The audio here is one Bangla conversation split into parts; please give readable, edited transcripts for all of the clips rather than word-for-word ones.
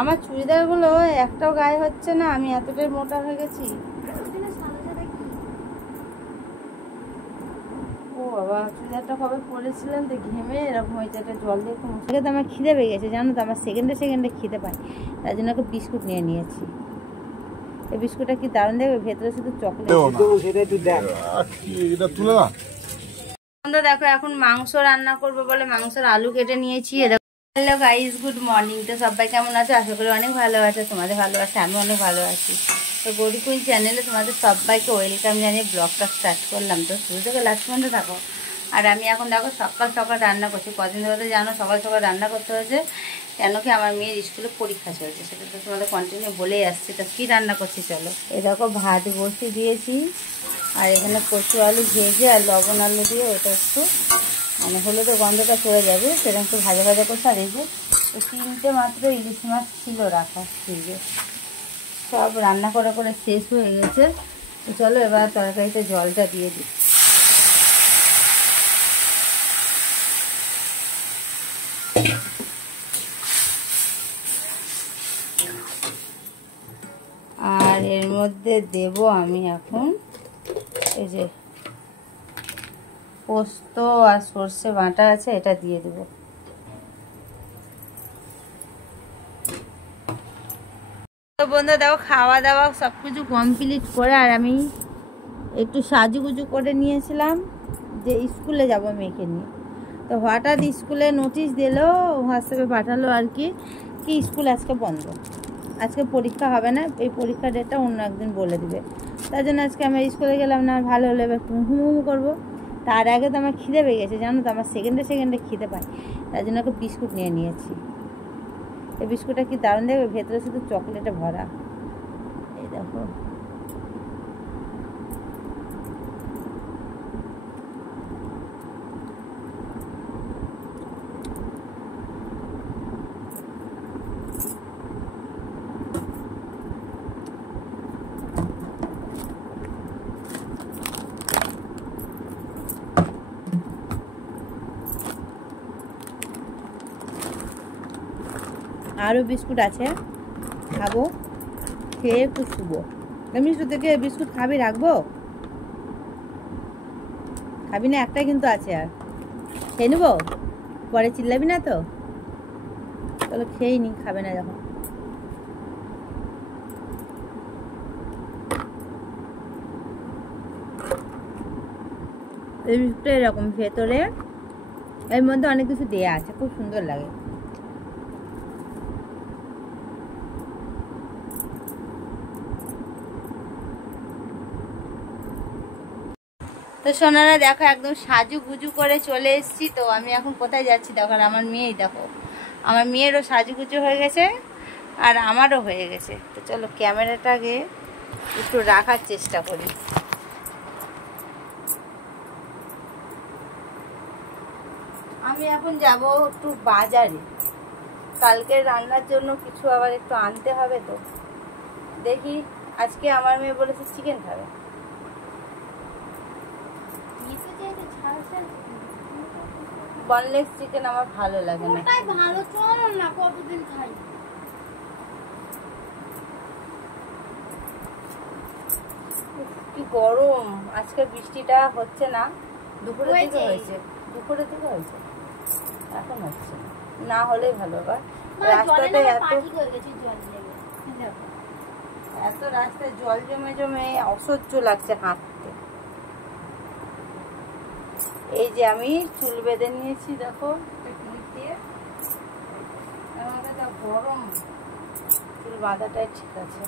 আমার চুড়িদারগুলো একটাও গায়ে হচ্ছে না, আমি এতটাই মোটা হয়ে গেছি। ও বাবা, চুড়িদারটা কবে পরেছিলাম তো ঘেমে এরকম হয়েছে, একটা জল দিয়ে একটু মুছে। তো আমার খিদে পেয়ে গেছে জানো তো, আমার সেকেন্ডে সেকেন্ডে খিদে পায়, তার জন্য একটা বিস্কুট নিয়ে নিয়েছি। এই বিস্কুটটা কি দারুণ দেখবে, ভেতরে শুধু চকলেট। দেখো এখন মাংস রান্না করবো বলে মাংসের আলু কেটে নিয়েছি। Hello guys, good morning. তো সবাই কেমন আছে? আশা করি অনেক ভালো আছে, তোমাদের ভালো আছে, আমি অনেক ভালো আছি। তো গৌরী কুইন চ্যানেলে তোমাদের সবাইকে ওয়েলকাম জানিয়ে ব্লগটা স্টার্ট করলাম। তো শুরু থেকে লাস্ট পর্যন্ত থাকো। আর আমি এখন দেখো সকাল সকাল রান্না করছি। কদিন ধরে জানো সকাল সকাল রান্না করতে হয়েছে, কেন কি আমার মেয়ের স্কুলে পরীক্ষা চলছে, সেটা তো তোমাদের কন্টিনিউ বলেই আসছি। তো কী রান্না করছি চলো। এই দেখো ভাত বসিয়ে দিয়েছি, আর এখানে কচু আলু ভেজে আর লবণ আলু দিয়ে ওটা একটু মানে হলুদের গন্ধটা চলে যাবে সেরকম একটু ভাজা ভাজা করছে। আর এই যে 3টে মাত্র ইলিশ মাছ ছিল রাখা ফ্রিজে, সব রান্না করে করে শেষ হয়ে গেছে। তো চলো এবার তরকারিতে জলটা দিয়ে দিই। আর এর মধ্যে দেব আমি এখন এই যে পোস্ত আর সর্ষে বাটা আছে, এটা দিয়ে দেবো। তো বন্ধু দেখো খাওয়া দাওয়া সব কিছু কমপ্লিট করে আর আমি একটু সাজুগুজু করে নিয়েছিলাম যে স্কুলে যাব মেয়েকে নিয়ে। তো হঠাৎ স্কুলে নোটিশ দিল, হোয়াটসঅ্যাপে পাঠালো আর কি স্কুল আজকে বন্ধ, আজকে পরীক্ষা হবে না, এই পরীক্ষার ডেটটা অন্য একদিন বলে দিবে। তার জন্য আজকে আমি স্কুলে গেলাম না। ভালো হলে একটু হুমুমু করবো, তার আগে তো আমার খিদে পেয়ে গেছে জানো তো, আমার সেকেন্ডে সেকেন্ডে খিদে পায়, তার জন্য একটা বিস্কুট নিয়ে নিয়েছি। এই বিস্কুটটা কি দারুণ দেখবে, ভেতরে শুধু চকলেটে ভরা। এই দেখো আরও বিস্কুট আছে, খাবো, খেয়ে একটু শুবো। মিষ্টি থেকে বিস্কুট খাবি, রাখবো? খাবি না? একটাই কিন্তু আছে, আর খেয়ে নেবো, পরে চিল্লাবি না তো? তাহলে খেয়েই নি, খাবে না যখন। এই বিস্কুটটা এরকম ভেতরে এর মধ্যে অনেক কিছু দেয়া আছে, খুব সুন্দর লাগে। তো সোনারা দেখো একদম সাজু গুজু করে চলে এসেছি। তো আমি এখন কোথায় যাচ্ছি দেখো, আর আমার মেয়েই দেখো, আমার মেয়েরও সাজুগুজু হয়ে গেছে আর আমারও হয়ে গেছে। তো চলো ক্যামেরাটাকে একটু রাখার চেষ্টা করি। আমি এখন যাব একটু বাজারে, কালকে রান্নার জন্য কিছু আবার একটু আনতে হবে। তো দেখি, আজকে আমার মেয়ে বলেছে চিকেন খাবে। বনলেস চিকেন আমার ভালো লাগে না। ভালো চলো না, কতদিন খাই। কি গরম, আজকে বৃষ্টিটা হচ্ছে না, দুপুরের দিকে হয়েছে, দুপুরের দিকে হয়েছে, এখন হচ্ছে না, হলেই ভালো। বা রাস্তাতে এত রাস্তায় জল জমে জমে অসহ্য লাগছে হাঁটতে। এই যে আমি চুল বেঁধে নিয়েছি দেখো ক্লিপ দিয়ে, আমাকে যা গরম, চুল বাঁধাটাই ঠিক আছে।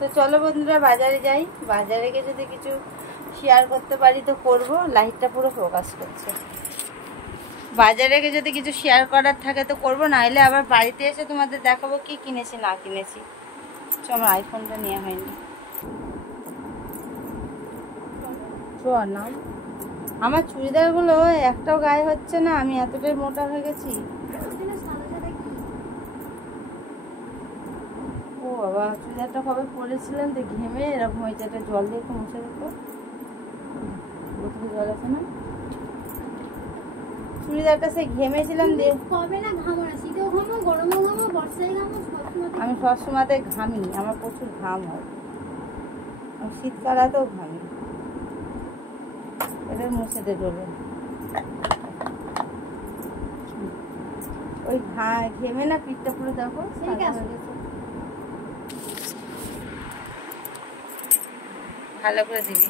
তো চলো বন্ধুরা বাজারে যাই, বাজারে গিয়ে যদি কিছু শেয়ার করতে পারি তো করব। লাইটটা পুরো ফোকাস করছে। বাজারে গিয়ে যদি কিছু শেয়ার করার থাকে তো করবো, নাহলে আবার বাড়িতে এসে তোমাদের দেখাবো কি কিনেছি না কিনেছি। আমার আইফোনটা নেওয়া হয়নি। না, আমার চুড়িদারগুলো একটাও গায়ে হচ্ছে না। আমি এতটাই মোটা হয়ে গেছি। ও বাবা, চুড়িদারটা কবে পরেছিলেন তো ঘেমে এরকম হয়েছে। একটা জল দিয়ে একটু মুছে দিত। বোতলে জল আছে না? চুড়িদারটা সে ঘেমেছিলাম দিয়ে। কবে না ঘামো না, শীতেও ঘামো, গরমেও ঘামো, বর্ষায় ঘামো, সবসময়। আমি সবসময়তে ঘামি, আমার প্রচুর ঘাম হয়। আমি শীতকালেতেও ঘামি। এটা মুছে দে ডলে। ওই ঘেমে না পিঠটা পুরো দেখো ঠিক আছে। ভালো করে দিবি।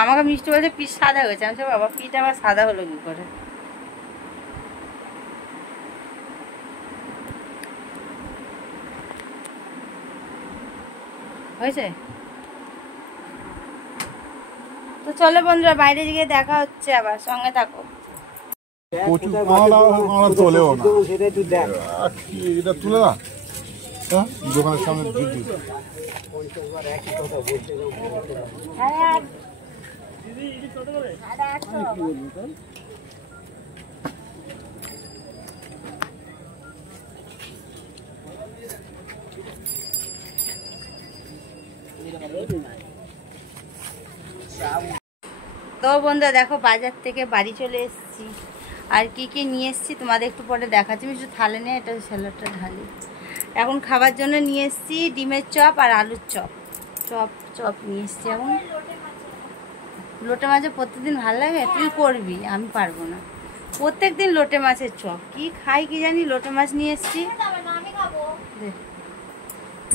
আমাকে মিষ্টি বলছে পিঠ সাদা হয়েছে। আমি বাবা পিঠ আবার সাদা হলো কি করে? হয়েছে তো চলো বন্ধুরা, বাইরে গিয়ে দেখা হচ্ছে আবার, সঙ্গে থাকো। দোকানের সামনে তো বন্ধুরা দেখো, বাজার থেকে বাড়ি চলে এসেছি। আর কি কি নিয়ে এসেছি তোমাদের একটু পরে দেখাচ্ছি। আমি একটু থালে নিয়ে এটা স্যালাডটা ঢালি। এখন খাবার জন্য নিয়ে এসেছি ডিমের চপ আর আলুর চপ। চপ নিয়ে এসেছি। এখন লোটে মাছে প্রত্যেকদিন ভালো লাগে? তুই করবি, আমি পারবো না। প্রত্যেকদিন লোটে মাছের চপ কি খাই কি জানি। লোটে মাছ নিয়ে এসেছি,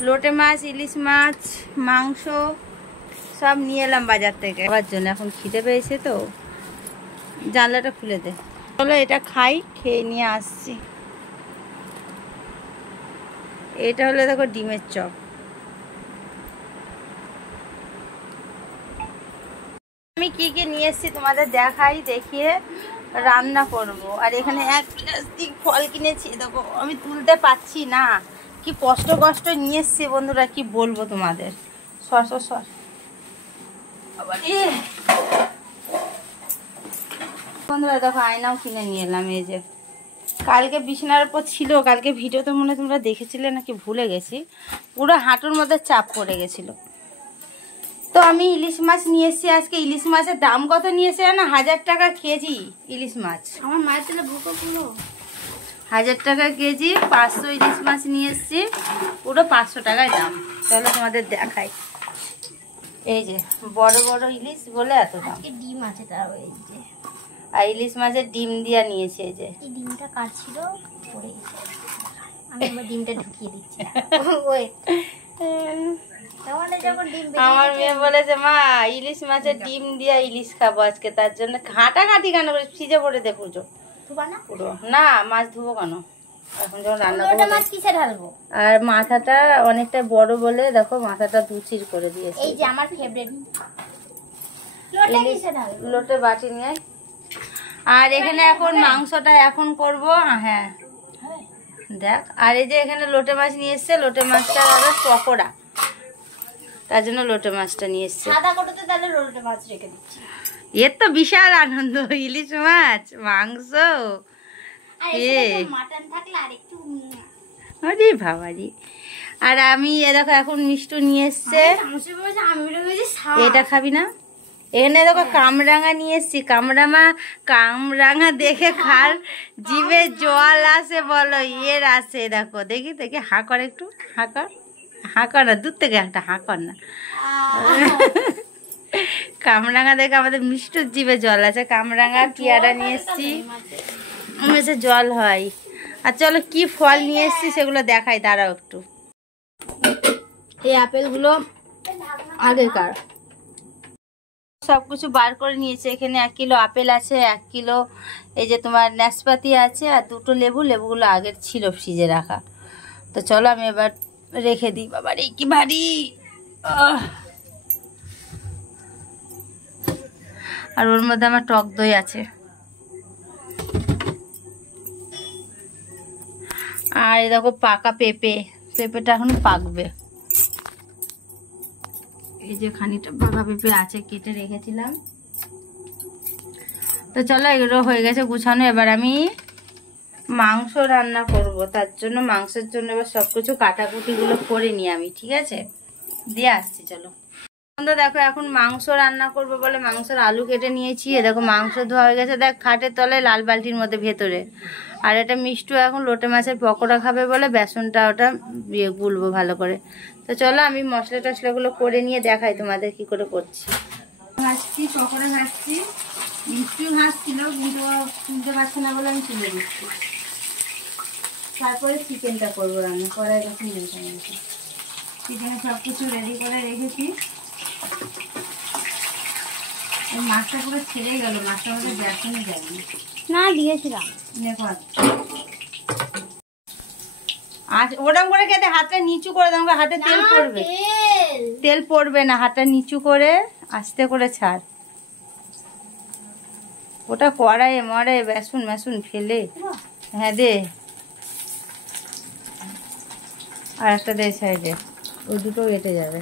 লোটে মাছ, ইলিশ মাছ, মাংস সব নিয়ে এলাম বাজার থেকে খাবার জন্য। এখন খিদে পেয়েছে তো, জানলাটা খুলে দে। চলো এটা খাই, খেয়ে নিয়ে আসছি। এটা হলো দেখো ডিমের চপ। আমি কি কি নিয়ে এসেছি তোমাদের দেখাই, দেখিয়ে রান্না করব। আর এখানে এক প্লাস্টিক ফল কিনেছি দেখো, আমি তুলতে পারছি না। কি কষ্ট নিয়ে এসেছি বন্ধুরা, কি বলবো তোমাদের। সর বন্ধুরা দেখো, আয়নাও কিনে নিয়ে এলাম। এই যে কালকে বিছানার উপর ছিল, কালকে ভিডিওতে মনে তোমরা দেখেছিলে নাকি ভুলে গেছি, পুরো হাঁটুর মধ্যে চাপ পড়ে গেছিল। তো আমি ইলিশ মাছ নিয়ে এসেছি আজকে। ইলিশ মাছের দাম কত নিয়েছে না? 1000 টাকা কেজি ইলিশ মাছ। আমার মায়ের তেলে ভুকো পুরো 1000 টাকা কেজি। 500 ইলিশ মাছ নিয়ে এসেছি, পুরো 500 টাকায় দাম। চলো তোমাদের দেখাই। এই যে বড় বড় ইলিশ বলে এত দাম। ডিম আছে তার, ওই যে আর ইলিশ মাছের ডিম দিয়া নিয়েছে। এই যে এই ডিমটা কাটছিল পড়ে গেছে, আমি আমার ডিমটা ঢুকিয়ে দিচ্ছি। ওই আমার মেয়ে বলেছে মা ইলিশ মাছের ডিম দিয়া ইলিশ খাবো আজকে, তার জন্য ঘাটাঘাটি কেন করে ফ্রিজে ভরে দে পুজো পুরো। না মাছ ধুবো কেন, এখন যখন রান্না করবো। আর মাথাটা অনেকটা বড় বলে দেখো মাথাটা দুচির করে দিয়েছে। এই যে আমার ফেভারিট লোটে বাটি নিয়ে। আর এখানে এখন মাংসটা এখন করবো। হ্যাঁ দেখ, আর এই যে এখানে লোটে মাছ নিয়ে এসছে। লোটে মাছটা আবার পকোড়া, তার জন্য লোটে মাছটা নিয়ে এসছে। এর তো বিশাল আনন্দ, ইলিশ মাছ মাংস। আরে বাবারি। আর আমি এ দেখো এখন মিষ্টি নিয়ে এসছে। এটা খাবি না? এখানে দেখো কামরাঙা নিয়ে এসছি। কামরাঙা দেখে খার জিভে জল আসে বলো, ইয়ের আসে। দেখো দেখি হা কর একটু, হা কর না, দূর থেকে একটা হা কর না। কামরাঙা দেখে আমাদের মিষ্টির জিভে জল আছে। কামরাঙা পেয়ারা নিয়ে এসছি, মেঝে জল হয়। আর চলো কি ফল নিয়ে এসছি সেগুলো দেখাই, দাঁড়াও একটু। এই আপেলগুলো আগেকার, সবকিছু বার করে নিয়েছে। এখানে 1 কিলো আপেল আছে, 1 কিলো এই যে তোমার নাশপাতি আছে, আর 2টো লেবুগুলো আগের ছিল ফ্রিজে রাখা। তো চলো আমি এবার রেখে দিই। বাবার এই কি ভারী। আর ওর মধ্যে আমার টক দই আছে। আর এই দেখো পাকা পেঁপে, পেঁপেটা এখন পাকবে। এই যে খানিকটা পাকা পেঁপে আছে, কেটে রেখেছিলাম। তো চলো এগুলো হয়ে গেছে গুছানো। এবার আমি মাংস রান্না করব, তার জন্য মাংসের জন্য এবার সবকিছু কাটাকুটিগুলো করে নিই আমি, ঠিক আছে? দিয়ে আসছি চলো। দেখো এখন মাংস রান্না করবো বলে মাংসের আলু কেটে নিয়েছি। এ দেখো মাংস ধোয়া হয়ে গেছে, দেখ খাটের তলায় লাল বালতির মধ্যে ভেতরে। আর এটা মিষ্টু এখন লোটে মাছের পকোড়া খাবে বলে বেসনটা ওটা গুলবো ভালো করে। তো চলো আমি মশলা টশলাগুলো করে নিয়ে দেখাই তোমাদের কি করে করছি। ভাজছি, পকোড়া ভাজছি, মিষ্টি ভাজছিল কিন্তু তুলতে পারছে না বলে আমি তুলে দিচ্ছি। তারপরে চিকেনটা করবো রান্না, কড়াই যখন নিয়েছি চিকেনে সব কিছু রেডি করে রেখেছি। মাছটা পুরো ছেড়ে গেল, মাছটা আমাদের বেসনে যাবে না, দিয়েছিলাম। আচ্ছা ওরকম করে খেতে হাতটা নিচু করে দাও, হাতে তেল পড়বে। তেল পড়বে না, হাতটা নিচু করে আস্তে করে ছাড়। ওটা কড়াইয়ে মড়াই বেসন মেসুন ফেলে। হ্যাঁ দে, আর একটা দে সাইডে, ওই দুটো কেটে যাবে।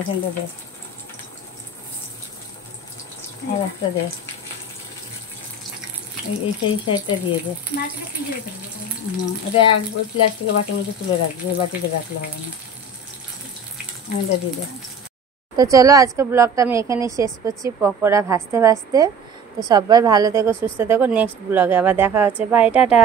এখানটা দে, আর একটা দে, এই সেই সাইডটা দিয়ে দে। এটা এক প্লাস্টিকের বাটির মধ্যে তুলে রাখবে, বাটিতে রাখলে হবে না। এটা দিয়ে দে। তো চলো আজকে ব্লগটা আমি এখানেই শেষ করছি, পকোড়া ভাজতে ভাজতে। তো সবাই ভালো থেকো, সুস্থ থেকো। নেক্সট ব্লগে আবার দেখা হচ্ছে। Bye, tata.